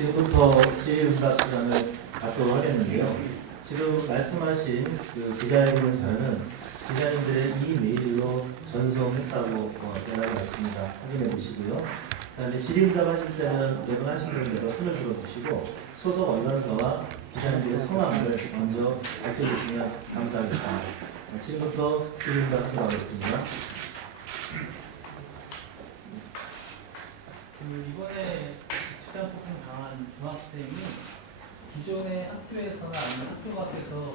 지금부터 질의응답 시간을 갖도록 하겠는데요. 지금 말씀하신 그 기자회견 자료는 기자님들의 이메일로 전송했다고 연락이 왔습니다. 확인해 보시고요. 그다음에 질의응답 하실 때는 매번 하신 분들도 손을 들어주시고 소속 언론사와 기자님들의 성함을 먼저 밝혀주시면 감사하겠습니다. 지금부터 질의응답 들어가겠습니다. 이번에 집단폭행 당한 중학생이 기존의 학교에서나 아니면 학교 밖에서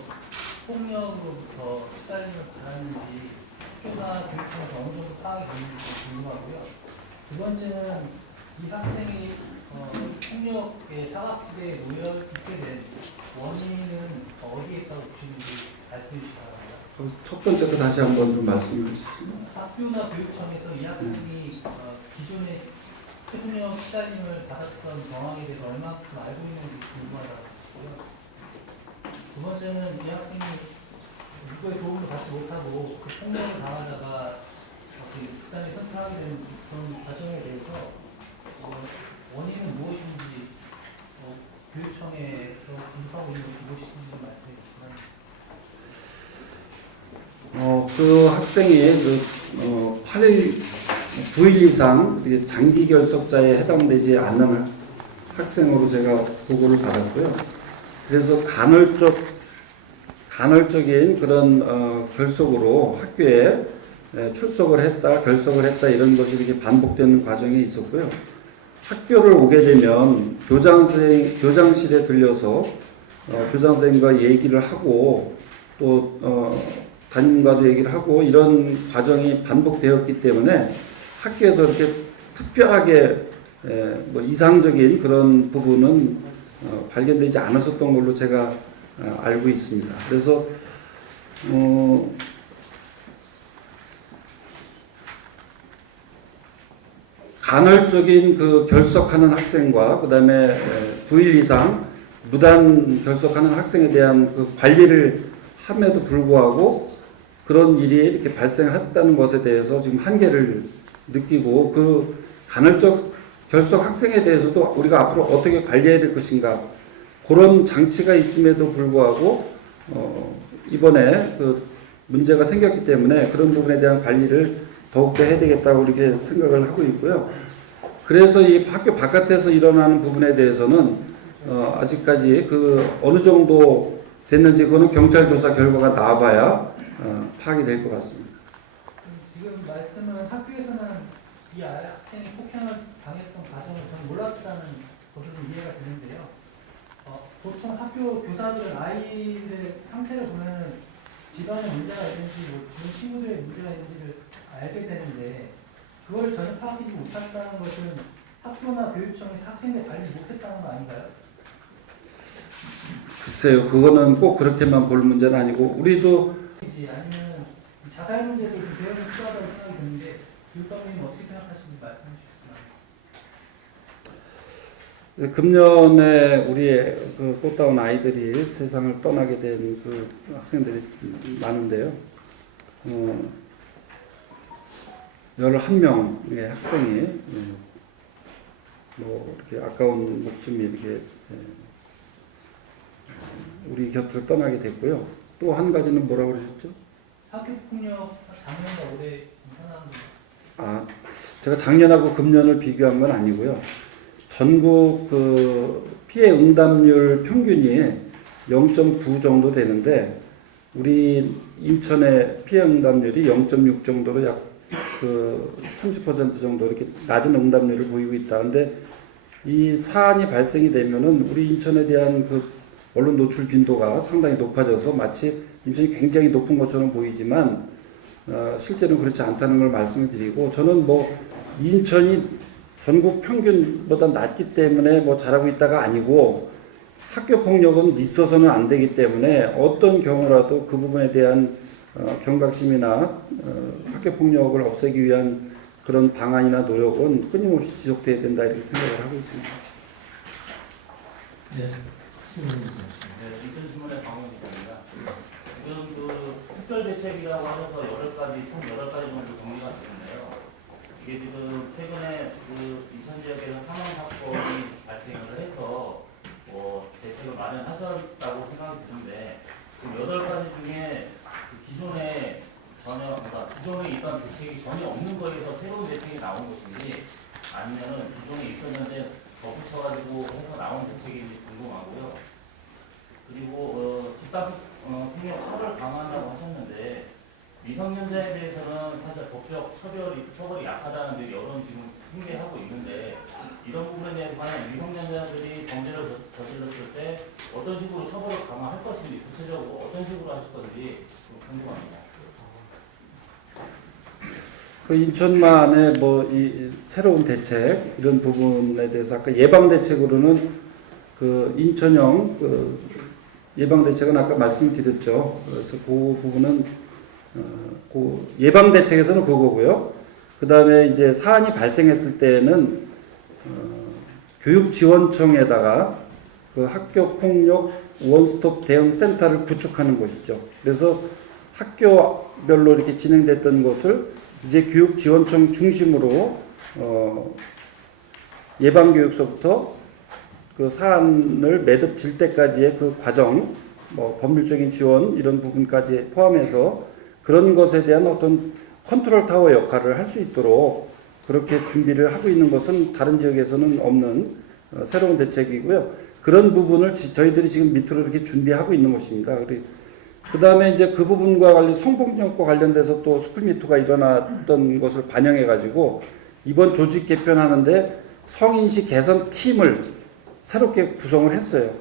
폭력으로부터 시달림을 받았는지 학교나 교육청에서 어느 정도 파악이 됐는지 궁금하고요. 두 번째는 이 학생이 폭력의 사각지대에 놓여 있게 된 원인은 어디에 있다고 보시는지 말씀해 주시기 바랍니다. 첫 번째 거 다시 한번 좀 말씀해 주시죠. 학교나 교육청에서 이 학생이 기존에 폭력 시달림을 받았던 정황에 대해서 얼마큼 알고 있는지 궁금하다고 했고요. 두 번째는 이 학생이 누구의 도움을 받지 못하고 그 폭력을 당하다가 극단에 선택하게 된 그런 과정에 대해서 원인은 무엇인지 교육청에서 분석하고 있는 것이 무엇인지 말씀해 주시면. 그 학생이 8일, 9일 이상 장기 결석자에 해당되지 않는 학생으로 제가 보고를 받았고요. 그래서 간헐적인 그런 결석으로 학교에 출석을 했다, 결석을 했다 이런 것이 이렇게 반복되는 과정이 있었고요. 학교를 오게 되면 교장실에 들려서 교장 선생님과 얘기를 하고 또 담임과도 얘기를 하고 이런 과정이 반복되었기 때문에 학교에서 이렇게 특별하게 뭐 이상적인 그런 부분은 발견되지 않았었던 걸로 제가 알고 있습니다. 그래서 간헐적인 그 결석하는 학생과 그다음에 9일 이상 무단 결석하는 학생에 대한 그 관리를 함에도 불구하고 그런 일이 이렇게 발생했다는 것에 대해서 지금 한계를 느끼고 그 간헐적 결석 학생에 대해서도 우리가 앞으로 어떻게 관리해야 될 것인가 그런 장치가 있음에도 불구하고 이번에 그 문제가 생겼기 때문에 그런 부분에 대한 관리를 더욱더 해야 되겠다고 이렇게 생각을 하고 있고요. 그래서 이 학교 바깥에서 일어나는 부분에 대해서는 아직까지 그 어느 정도 됐는지 그거는 경찰 조사 결과가 나와봐야 파악이 될 것 같습니다. 지금 말씀은 학교에서는 이 학생이 폭행을 당했던 과정을 저는 몰랐다는 것으로 이해가 되는데요. 보통 학교 교사들은 아이들의 상태를 보면 집안에 문제가 있는지 뭐 주변 친구들의 문제가 있는지를 알게 되는데 그걸 전혀 파악하지 못한다는 것은 학교나 교육청이 학생들 관리 못했다는 거 아닌가요? 글쎄요, 그거는 꼭 그렇게만 볼 문제는 아니고 우리도 아니면 자살 문제도 대응이 필요하다고 생각이 드는데 교육감님 어떻게 생각하시는지 말씀해 주시면. 금년에 우리의 그 꽃다운 아이들이 세상을 떠나게 된 그 학생들이 많은데요. 11명의 학생이 뭐 이렇게 아까운 목숨이 이렇게 우리 곁을 떠나게 됐고요. 또 한 가지는 뭐라고 그러셨죠? 학교 폭력 작년과 올해 현황. 제가 작년하고 금년을 비교한 건 아니고요. 전국 그 피해 응답률 평균이 0.9 정도 되는데 우리 인천의 피해 응답률이 0.6 정도로 약 그 30% 정도 이렇게 낮은 응답률을 보이고 있다. 근데 이 사안이 발생이 되면은 우리 인천에 대한 그 언론 노출 빈도가 상당히 높아져서 마치 인천이 굉장히 높은 것처럼 보이지만 실제로는 그렇지 않다는 걸 말씀을 드리고 저는 뭐 인천이 전국 평균보다 낮기 때문에 뭐 잘하고 있다가 아니고 학교 폭력은 있어서는 안 되기 때문에 어떤 경우라도 그 부분에 대한 경각심이나 학교 폭력을 없애기 위한 그런 방안이나 노력은 끊임없이 지속돼야 된다 이렇게 생각을 하고 있습니다. 네. 이천 신문의 강원입니다. 지금 그 특별 대책이라고 하면서 총 8가지 정도 정리가 되는데요. 이게 지금 최근에 그 인천 지역에서 사망 사건이 발생을 해서 마련하셨다고 생각이 드는데 그 8가지 중에 그 기존에 그러니까 기존에 있던 대책이 전혀 없는 거에서 새로운 대책이 나온 것인지 아니면은 기존에 있었는데 덧붙여가지고 해서 나온 대책인지 궁금하고요. 그리고 집단 폭력 처벌 강화한다고 하셨는데 미성년자에 대해서는 사실 법적 처벌이 약하다는 데 여론 지금 흉내하고 있는데 이런 부분에 대해서 과연 미성년자들이 범죄를 저질렀을 때 어떤 식으로 처벌을 강화할 것인지 구체적으로 어떤 식으로 하실 건지 좀 궁금합니다. 그 인천만의 뭐 이 새로운 대책 이런 부분에 대해서 아까 예방 대책으로는 그 인천형 그 예방 대책은 아까 말씀드렸죠. 그래서 그 부분은 그 예방 대책에서는 그거고요. 그 다음에 이제 사안이 발생했을 때는 교육지원청에다가 그 학교 폭력 원스톱 대응 센터를 구축하는 것이죠. 그래서 학교별로 이렇게 진행됐던 것을 이제 교육지원청 중심으로 예방교육서부터 그 사안을 매듭 질 때까지의 그 과정, 뭐 법률적인 지원 이런 부분까지 포함해서 그런 것에 대한 어떤 컨트롤 타워 역할을 할 수 있도록 그렇게 준비를 하고 있는 것은 다른 지역에서는 없는 새로운 대책이고요. 그런 부분을 저희들이 지금 밑으로 이렇게 준비하고 있는 것입니다. 그 다음에 이제 그 부분과 관련 성폭력과 관련돼서 또 스쿨미투가 일어났던 것을 반영해가지고 이번 조직 개편하는데 성인식 개선 팀을 새롭게 구성을 했어요.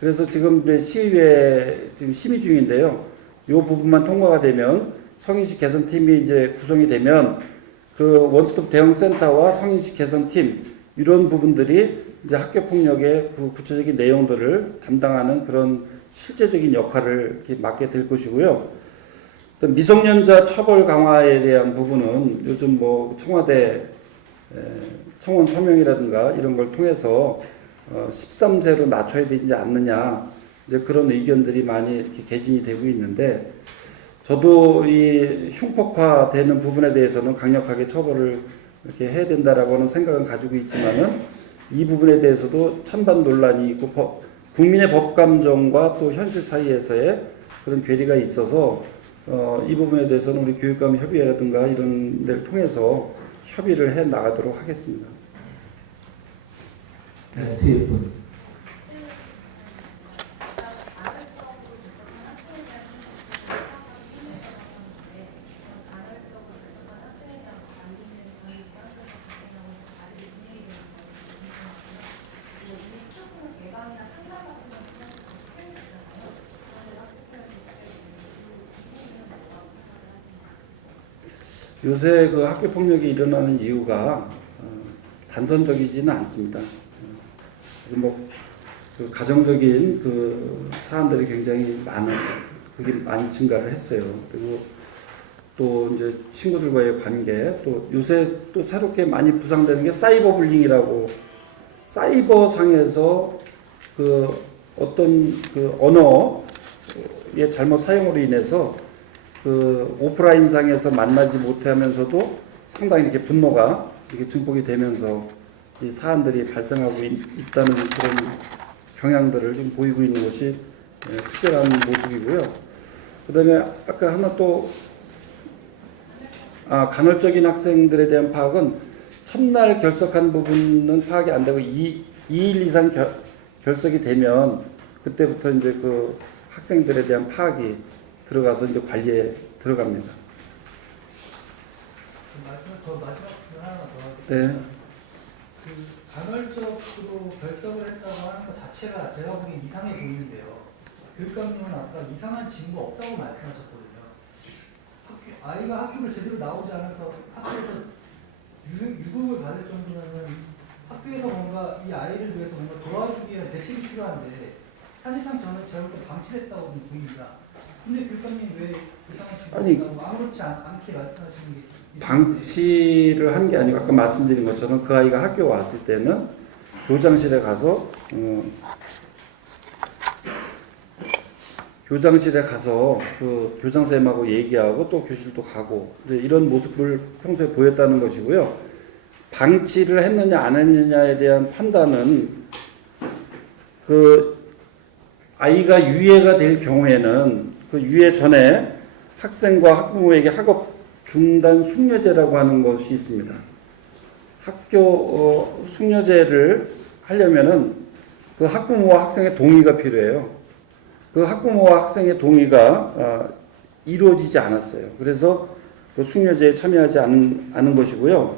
그래서 지금 이제 시의회 지금 심의 중인데요. 이 부분만 통과가 되면 성인식 개선팀이 이제 구성이 되면 그 원스톱 대응센터와 성인식 개선팀 이런 부분들이 이제 학교 폭력의 그 구체적인 내용들을 담당하는 그런 실제적인 역할을 이렇게 맡게 될 것이고요. 미성년자 처벌 강화에 대한 부분은 요즘 뭐 청와대 청원 서명이라든가 이런 걸 통해서 13세로 낮춰야 되지 않느냐 이제 그런 의견들이 많이 이렇게 개진이 되고 있는데 저도 이 흉폭화되는 부분에 대해서는 강력하게 처벌을 이렇게 해야 된다라고 하는 생각은 가지고 있지만은 이 부분에 대해서도 찬반 논란이 있고 국민의 법 감정과 또 현실 사이에서의 그런 괴리가 있어서 이 부분에 대해서는 우리 교육감 협의회라든가 이런 데를 통해서 협의를 해 나가도록 하겠습니다. 네, 뒤에 분. 요새 그 학교 폭력이 일어나는 이유가 단선적이지는 않습니다. 그래서 뭐 그 가정적인 그 사안들이 굉장히 그게 많이 증가를 했어요. 그리고 또 이제 친구들과의 관계, 또 요새 또 새롭게 많이 부상되는 게 사이버 불링이라고 사이버상에서 그 어떤 그 언어의 잘못 사용으로 인해서 그 오프라인상에서 만나지 못하면서도 상당히 이렇게 분노가 이렇게 증폭이 되면서 이 사안들이 발생하고 있다는 그런 경향들을 좀 보이고 있는 것이 특별한 모습이고요. 그 다음에 아까 하나 또 간헐적인 학생들에 대한 파악은 첫날 결석한 부분은 파악이 안 되고 2일 이상 결석이 되면 그때부터 이제 그 학생들에 대한 파악이 들어가서 이제 관리에 들어갑니다. 마지막 하나 더. 네. 그 간헐적으로 결석을 했다고 하는 것 자체가 제가 보기엔 이상해 보이는데요. 교육감님은 아까 이상한 징후 없다고 말씀하셨거든요. 아이가 학교를 제대로 나오지 않아서 학교에서 유급을 받을 정도면 학교에서 뭔가 이 아이를 위해서 뭔가 도와주기 위한 대책이 필요한데 사실상 저는 제가 볼 때 방치했다고 보입니다. 근데 교육감님 왜 이상한 징후 없다고 아무렇지 않게 말씀하시는 게 방치를 한 게 아니고 아까 말씀드린 것처럼 그 아이가 학교 왔을 때는 교장실에 가서 그 교장선생님하고 얘기하고 또 교실도 가고 이런 모습을 평소에 보였다는 것이고요. 방치를 했느냐 안 했느냐에 대한 판단은 그 아이가 유예가 될 경우에는 그 유예 전에 학생과 학부모에게 학업 중단 숙려제라고 하는 것이 있습니다. 학교 숙려제를 하려면은 그 학부모와 학생의 동의가 필요해요. 그 학부모와 학생의 동의가 이루어지지 않았어요. 그래서 그 숙려제에 참여하지 않은 것이고요.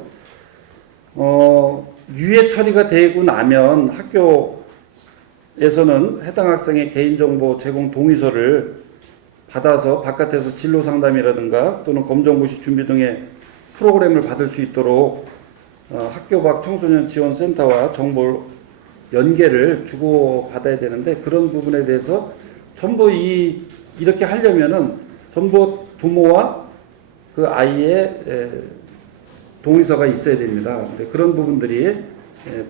유예 처리가 되고 나면 학교에서는 해당 학생의 개인정보 제공 동의서를 받아서 바깥에서 진로 상담이라든가 또는 검정고시 준비 등의 프로그램을 받을 수 있도록 학교 밖 청소년 지원센터와 정보 연계를 주고받아야 되는데, 그런 부분에 대해서 전부 이렇게 하려면은 전부 부모와 그 아이의 동의서가 있어야 됩니다. 근데 그런 부분들이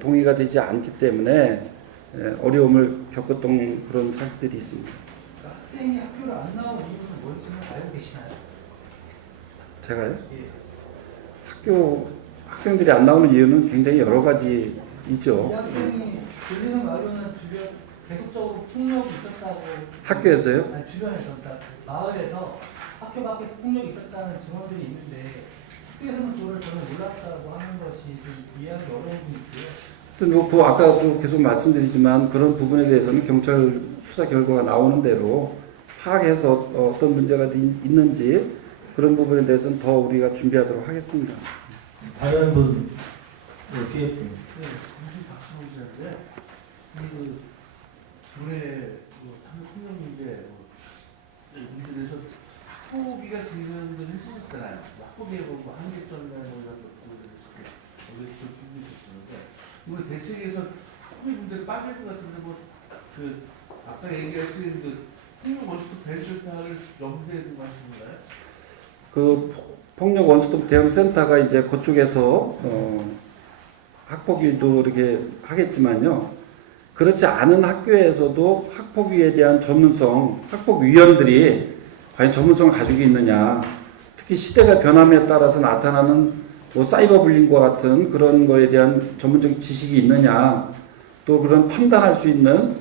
동의가 되지 않기 때문에 어려움을 겪었던 그런 사실들이 있습니다. 그러니까 학생이 학교를 안 나온 이유는 뭔지는 알고 계시나요? 제가요? 예. 학생들이 안 나오는 이유는 굉장히 여러 가지 이 있죠. 학생이 들리는 말로는 주변 계속적으로 폭력이 있었다고. 학교에서요? 아니, 주변에서, 그러니까 마을에서 학교 밖에서 폭력이 있었다는 증언들이 있는데 학교에서는 그걸 전혀 몰랐다고 하는 것이 좀 이해하기 어려운 부분이 있고요. 뭐 아까도 계속 말씀드리지만 그런 부분에 대해서는 경찰 수사 결과가 나오는 대로 파악해서 어떤 문제가 있는지 그런 부분에 대해서는 더 우리가 준비하도록 하겠습니다. 다른 분 피해 무슨 박수홍 씨인데 그 교내 탐욕 문제 문제에서 학폭위가 진행을 했었잖아요. 학폭위에 보고 한계점이나 이런 것들을 여기서 좀 끼고 있었는데 이번 대책에서 학폭위 문제를 빠질 것 같은데 그 아까 얘기하신 그 폭력 원수도 대응센터를 연구해 두고 하시는가요? 그 폭력 원스톱 대응 센터가 이제 그쪽에서 학폭위도 이렇게 하겠지만요. 그렇지 않은 학교에서도 학폭위에 대한 전문성, 학폭위원들이 과연 전문성을 가지고 있느냐. 특히 시대가 변함에 따라서 나타나는 뭐 사이버 불링과 같은 그런 거에 대한 전문적인 지식이 있느냐. 또 그런 판단할 수 있는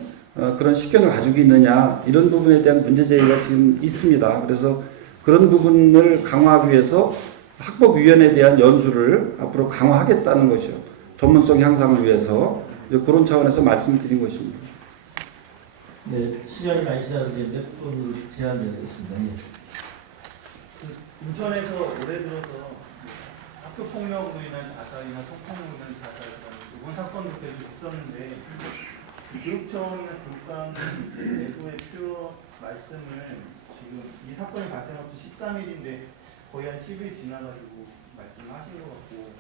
그런 식견을 가지고 있느냐. 이런 부분에 대한 문제 제기가 지금 있습니다. 그래서 그런 부분을 강화하기 위해서 학폭위원회에 대한 연수를 앞으로 강화하겠다는 것이요. 전문성 향상을 위해서 이제 그런 차원에서 말씀드린 것입니다. 네, 시간이 많이 지나서 이제 몇 분 제한되겠습니다. 예. 인천에서 올해 들어서 학교 폭력으로 인한 자살이나 성폭력으로 인한 자살 이런 사건도 계속 있었는데 교육청이나 교육감 제도의 필요 말씀을 지금 이 사건이 발생한 지 13일인데 거의 한 10일 지나가지고 말씀하신 것 같고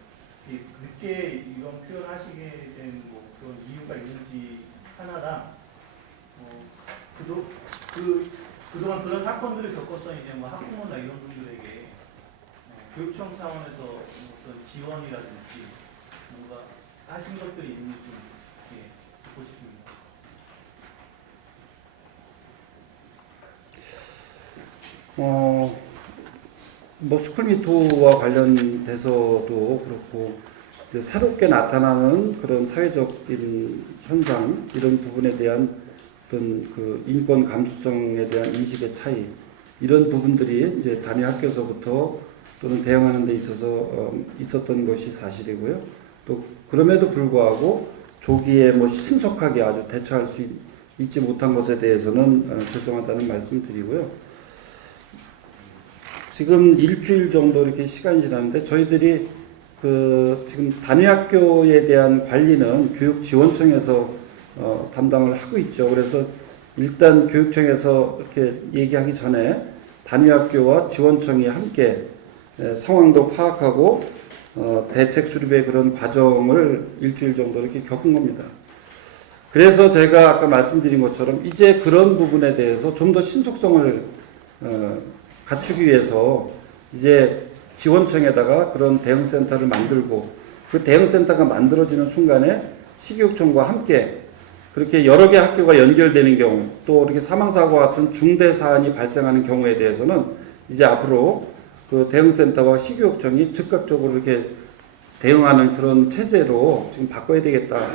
늦게 이런 표현을 하시게 된 뭐 그런 이유가 있는지 하나랑 그동안 그런 사건들을 겪었던 이제 뭐 학부모나 이런 분들에게 교육청 차원에서 어떤 지원이라든지 뭔가 하신 것들이 있는지 좀 듣고 싶습니다. 뭐 스쿨미투와 관련돼서도 그렇고 새롭게 나타나는 그런 사회적인 현상 이런 부분에 대한 어떤 그 인권 감수성에 대한 인식의 차이 이런 부분들이 이제 단위 학교에서부터 또는 대응하는 데 있어서 있었던 것이 사실이고요. 또 그럼에도 불구하고 조기에 뭐 신속하게 아주 대처할 수 있지 못한 것에 대해서는 죄송하다는 말씀드리고요. 지금 일주일 정도 이렇게 시간이 지났는데 저희들이 지금 단위학교에 대한 관리는 교육지원청에서 담당을 하고 있죠. 그래서 일단 교육청에서 이렇게 얘기하기 전에 단위학교와 지원청이 함께 상황도 파악하고 대책 수립의 그런 과정을 일주일 정도 이렇게 겪은 겁니다. 그래서 제가 아까 말씀드린 것처럼 이제 그런 부분에 대해서 좀 더 신속성을 갖추기 위해서 이제 지원청에다가 그런 대응센터를 만들고 그 대응센터가 만들어지는 순간에 시교육청과 함께 그렇게 여러 개 학교가 연결되는 경우 또 이렇게 사망사고와 같은 중대 사안이 발생하는 경우에 대해서는 이제 앞으로 그 대응센터와 시교육청이 즉각적으로 이렇게 대응하는 그런 체제로 지금 바꿔야 되겠다.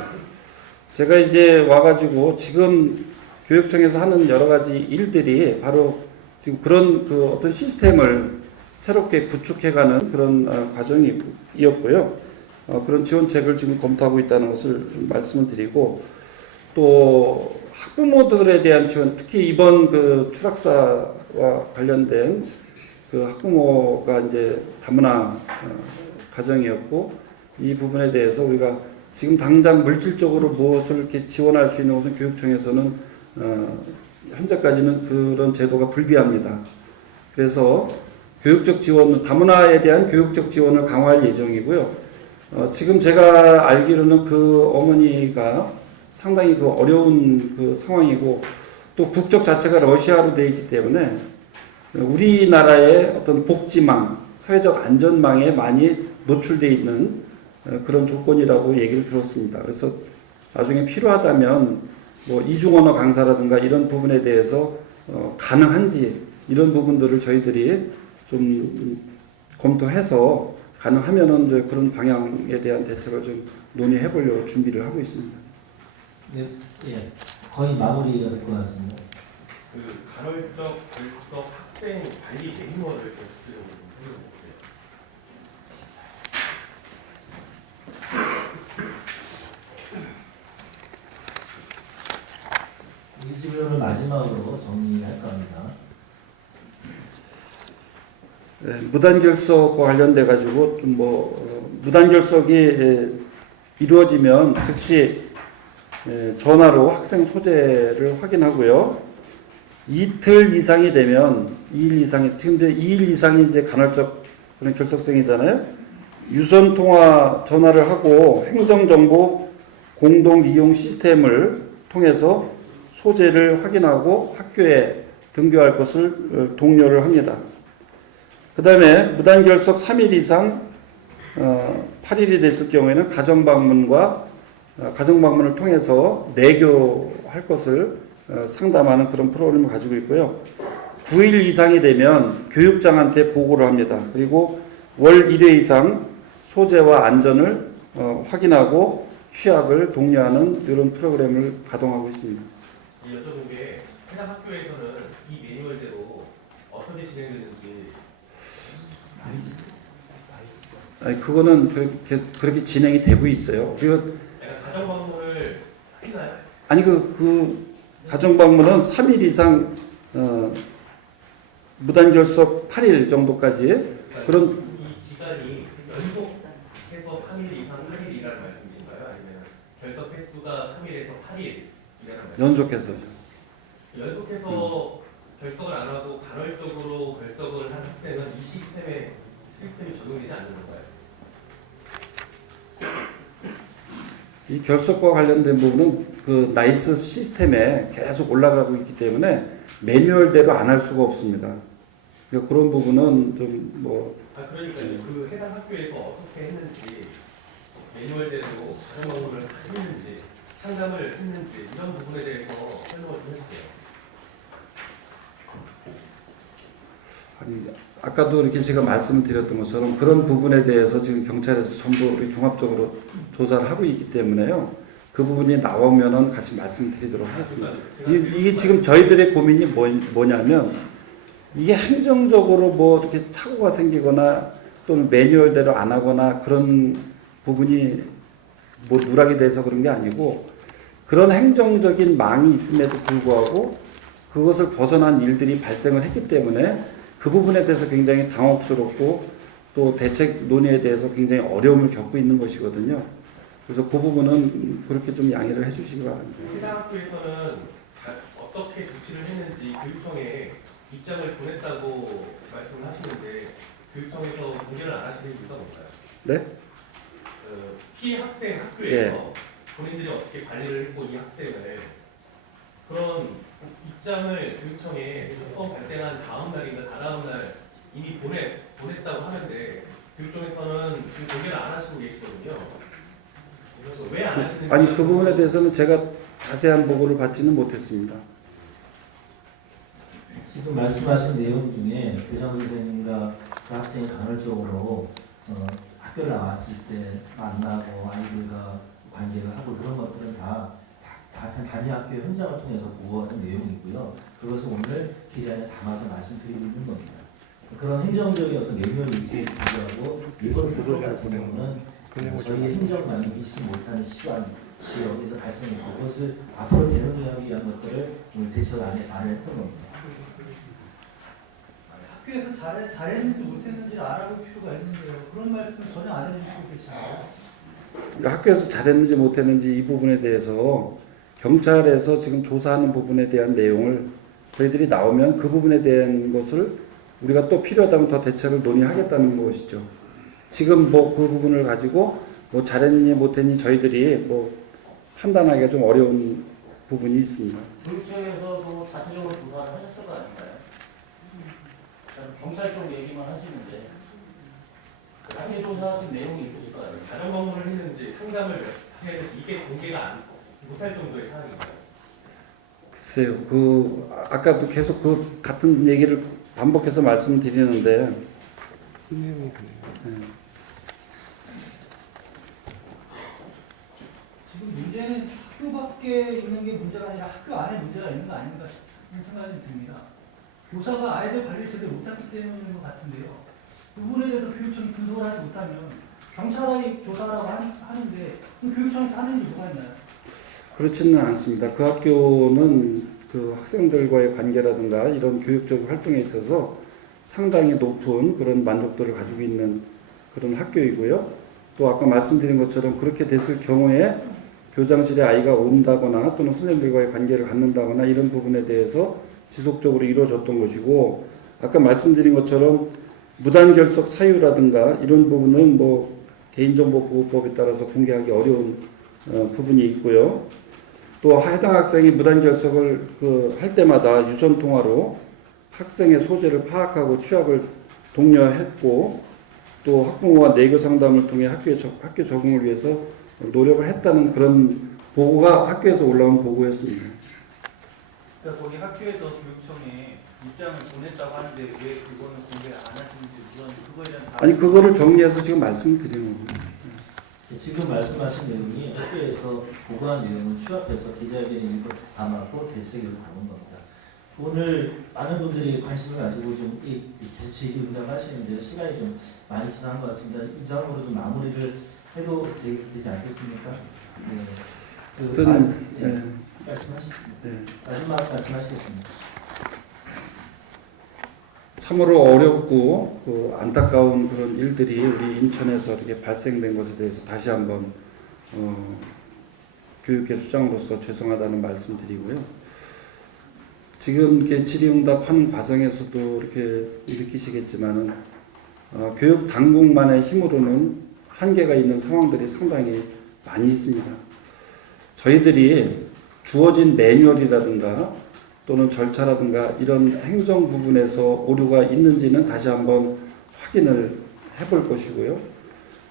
제가 이제 와가지고 지금 교육청에서 하는 여러 가지 일들이 바로 지금 그런 그 어떤 시스템을 새롭게 구축해가는 그런 과정이었고요. 그런 지원책을 지금 검토하고 있다는 것을 말씀을 드리고, 또 학부모들에 대한 지원, 특히 이번 그 추락사와 관련된 그 학부모가 이제 다문화 가정이었고, 이 부분에 대해서 우리가 지금 당장 물질적으로 무엇을 이렇게 지원할 수 있는 것은 교육청에서는 현재까지는 그런 제도가 불비합니다. 그래서 교육적 지원, 다문화에 대한 교육적 지원을 강화할 예정이고요. 지금 제가 알기로는 그 어머니가 상당히 그 어려운 그 상황이고, 또 국적 자체가 러시아로 되어 있기 때문에 우리나라의 어떤 복지망, 사회적 안전망에 많이 노출되어 있는 그런 조건이라고 얘기를 들었습니다. 그래서 나중에 필요하다면 뭐 이중언어 강사라든가 이런 부분에 대해서 가능한지 이런 부분들을 저희들이 좀 검토해서 가능하면은 이제 그런 방향에 대한 대책을 좀 논의해 보려고 준비를 하고 있습니다. 네, 예, 거의 마무리가 될 것 같습니다. 그 간헐적 결석 학생 관리 매뉴얼을 좀 해볼게요. 이 질문을 마지막으로 정리할까 합니다. 네, 무단결석과 관련돼 가지고 좀 무단결석이 이루어지면 즉시 전화로 학생 소재를 확인하고요. 이틀 이상이 되면 2일 이상이, 지금 2일 이상이 이제 간헐적 그런 결석생이잖아요. 유선 통화 전화를 하고 행정정보 공동 이용 시스템을 통해서 소재를 확인하고 학교에 등교할 것을 독려를 합니다. 그 다음에 무단결석 3일 이상 8일이 됐을 경우에는 가정방문을 통해서 내교할 것을 상담하는 그런 프로그램을 가지고 있고요. 9일 이상이 되면 교육장한테 보고를 합니다. 그리고 월 1회 이상 소재와 안전을 확인하고 취약을 독려하는 이런 프로그램을 가동하고 있습니다. 여쭤본 게 해당 학교에서는 이 매뉴얼대로 어떻게 진행되는지. 아니, 그거는 그렇게 진행이 되고 있어요. 그리고 가정 방문을 하나요? 아니 그 가정 방문은 3일 이상 무단결석 8일 정도까지 그런 이 기간이 연속해서 3일 이상 8일이라는 말씀이신가요? 아니면 결석 횟수가 3일에서 8일이라는 말씀? 연속해서 결석을 안 하고 간헐적으로 결석을 한 학생은 이 시스템이 적용되지 않는 건가요? 이 결석과 관련된 부분은 그 나이스 시스템에 계속 올라가고 있기 때문에 매뉴얼대로 안 할 수가 없습니다. 그러니까 그런 부분은 좀 그러니까 그 해당 학교에서 어떻게 했는지 매뉴얼대로 가정 방문을 했는지 상담을 했는지 이런 부분에 대해서 설명을 좀 해주세요. 아니, 아까도 이렇게 제가 말씀을 드렸던 것처럼 그런 부분에 대해서 지금 경찰에서 전부 우리 종합적으로 조사를 하고 있기 때문에요. 그 부분이 나오면은 같이 말씀드리도록 하겠습니다. 이게 지금 저희들의 고민이 뭐냐면 이게 행정적으로 뭐 이렇게 착오가 생기거나 또는 매뉴얼대로 안 하거나 그런 부분이 뭐 누락이 돼서 그런 게 아니고 그런 행정적인 망이 있음에도 불구하고 그것을 벗어난 일들이 발생을 했기 때문에 그 부분에 대해서 굉장히 당혹스럽고 또 대책 논의에 대해서 굉장히 어려움을 겪고 있는 것이거든요. 그래서 그 부분은 그렇게 좀 양해를 해주시기 바랍니다. 해당 학교에서는 어떻게 조치를 했는지 교육청에 입장을 보냈다고 말씀을 하시는데 교육청에서 공개를 안 하시는 이유가 뭔가요? 네? 피해 학생 학교에서 본인들이 어떻게 관리를 했고 이 학생을 그런 입장을 교육청에 사건 발생한 다음 날인가 다다음 날 이미 보냈다고 하는데 교육청에서는 지금 공개를 안 하시고 계시거든요. 그래서 왜 안 하시는지 아니 그 부분에 대해서는 제가 자세한 보고를 받지는 못했습니다. 지금 말씀하신 내용 중에 교장 선생님과 그 학생이 간헐적으로 학교를 나왔을 때 만나고 아이들과 관계를 하고 그런 것들은 다 한 단위 학교 현장을 통해서 보고하는 내용이고요. 그것을 오늘 기자에 담아서 말씀드리고 있는 겁니다. 그런 행정적인 어떤 매뉴얼이 있음에도 불구하고 이번 사건 같은 경우는 저희의 행정관이 미치지 못하는 시간, 지역에서 발생했고 그것을 앞으로 대응하기 위한 것들을 오늘 대처를 안 했던 겁니다. 학교에서 잘했는지 못했는지를 알아볼 필요가 있는데요. 그런 말씀을 전혀 안 해주시고 계시나요? 그러니까 학교에서 잘했는지 못했는지 이 부분에 대해서 경찰에서 지금 조사하는 부분에 대한 내용을 저희들이 나오면 그 부분에 대한 것을 우리가 또 필요하다면 더 대책을 논의하겠다는 것이죠. 지금 뭐 그 부분을 가지고 뭐 잘했니 못했니 저희들이 뭐 판단하기가 좀 어려운 부분이 있습니다. 교육청에서도 자체적으로 조사를 하셨을 거 아닌가요? 경찰 쪽 얘기만 하시는데 자체 조사하신 내용이 있으실 거 아니에요? 다른 방문을 했는지 상담을 해야 될지 이게 공개가 못할 정도의 사안인가요? 글쎄요, 아까도 계속 그 같은 얘기를 반복해서 말씀드리는데, 지금 문제는 학교 밖에 있는 게 문제가 아니라 학교 안에 문제가 있는 거 아닌가 싶은 생각이 듭니다. 교사가 아이들 관리를 제대로 못하기 때문인 것 같은데요. 그 부분에 대해서 교육청이 분석을 하지 못하면 경찰이 조사라고 하는데 그럼 교육청에서 하는 일이 뭐가 있나요? 그렇지는 않습니다. 그 학교는 그 학생들과의 관계라든가 이런 교육적 활동에 있어서 상당히 높은 그런 만족도를 가지고 있는 그런 학교이고요. 또 아까 말씀드린 것처럼 그렇게 됐을 경우에 교장실에 아이가 온다거나 또는 선생님들과의 관계를 갖는다거나 이런 부분에 대해서 지속적으로 이루어졌던 것이고, 아까 말씀드린 것처럼 무단결석 사유라든가 이런 부분은 뭐 개인정보보호법에 따라서 공개하기 어려운 부분이 있고요. 또 해당 학생이 무단결석을 할 때마다 유선통화로 학생의 소재를 파악하고 취합을 독려했고, 또 학부모와 내교 상담을 통해 학교 적응을 위해서 노력을 했다는 그런 보고가 학교에서 올라온 보고였습니다. 그러니까 거기 학교에서 교육청에 입장을 보냈다고 하는데 왜 그거는 공개를 안 하시는지 그거에 대한 아니, 그거를 정리해서 지금 말씀드리는 겁니다. 지금 말씀하신 내용이 학교에서 보고한 내용을 취합해서 기자회견에 이걸 담았고 대책을 담은 겁니다. 오늘 많은 분들이 관심을 가지고 좀 이 대책이 응답하시는데 시간이 좀 많이 지난 것 같습니다. 이상으로 좀 마무리를 해도 되지 않겠습니까? 네. 말씀하시죠. 네. 마지막 말씀하시겠습니다. 참으로 어렵고 안타까운 그런 일들이 우리 인천에서 이렇게 발생된 것에 대해서 다시 한번 교육계 수장으로서 죄송하다는 말씀드리고요. 지금 이렇게 질의응답하는 과정에서도 이렇게 느끼시겠지만은 교육 당국만의 힘으로는 한계가 있는 상황들이 상당히 많이 있습니다. 저희들이 주어진 매뉴얼이라든가 또는 절차라든가 이런 행정 부분에서 오류가 있는지는 다시 한번 확인을 해볼 것이고요.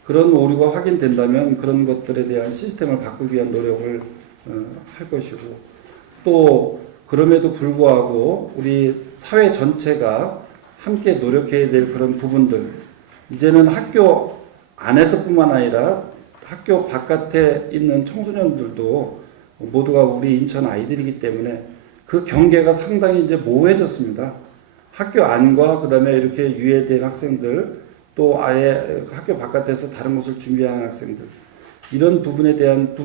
그런 오류가 확인된다면 그런 것들에 대한 시스템을 바꾸기 위한 노력을 할 것이고, 또 그럼에도 불구하고 우리 사회 전체가 함께 노력해야 될 그런 부분들, 이제는 학교 안에서뿐만 아니라 학교 바깥에 있는 청소년들도 모두가 우리 인천 아이들이기 때문에 그 경계가 상당히 이제 모호해졌습니다. 학교 안과 그다음에 이렇게 유예된 학생들, 또 아예 학교 바깥에서 다른 것을 준비하는 학생들, 이런 부분에 대한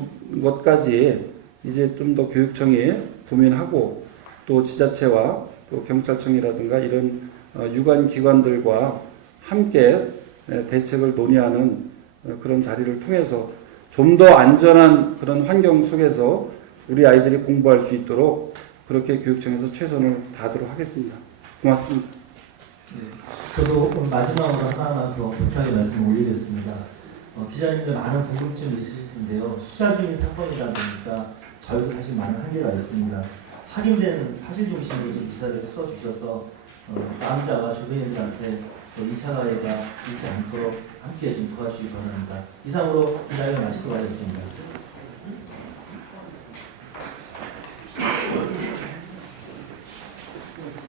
것까지 이제 좀 더 교육청이 고민하고, 또 지자체와 또 경찰청이라든가 이런 유관 기관들과 함께 대책을 논의하는 그런 자리를 통해서 좀 더 안전한 그런 환경 속에서 우리 아이들이 공부할 수 있도록 그렇게 교육청에서 최선을 다하도록 하겠습니다. 고맙습니다. 네, 저도 마지막으로 하나만 더 부탁의 말씀을 올리겠습니다. 기자님들 많은 궁금증이 있으실 텐데요. 수사 중인 사건이다 보니까 저희도 사실 많은 한계가 있습니다. 확인된 사실 중심으로 좀 기사를 써주셔서 남자와 주변인들한테 2차 가해가 있지 않도록 함께 좀 도와주시기 바랍니다. 이상으로 기자회견 마치도록 하겠습니다.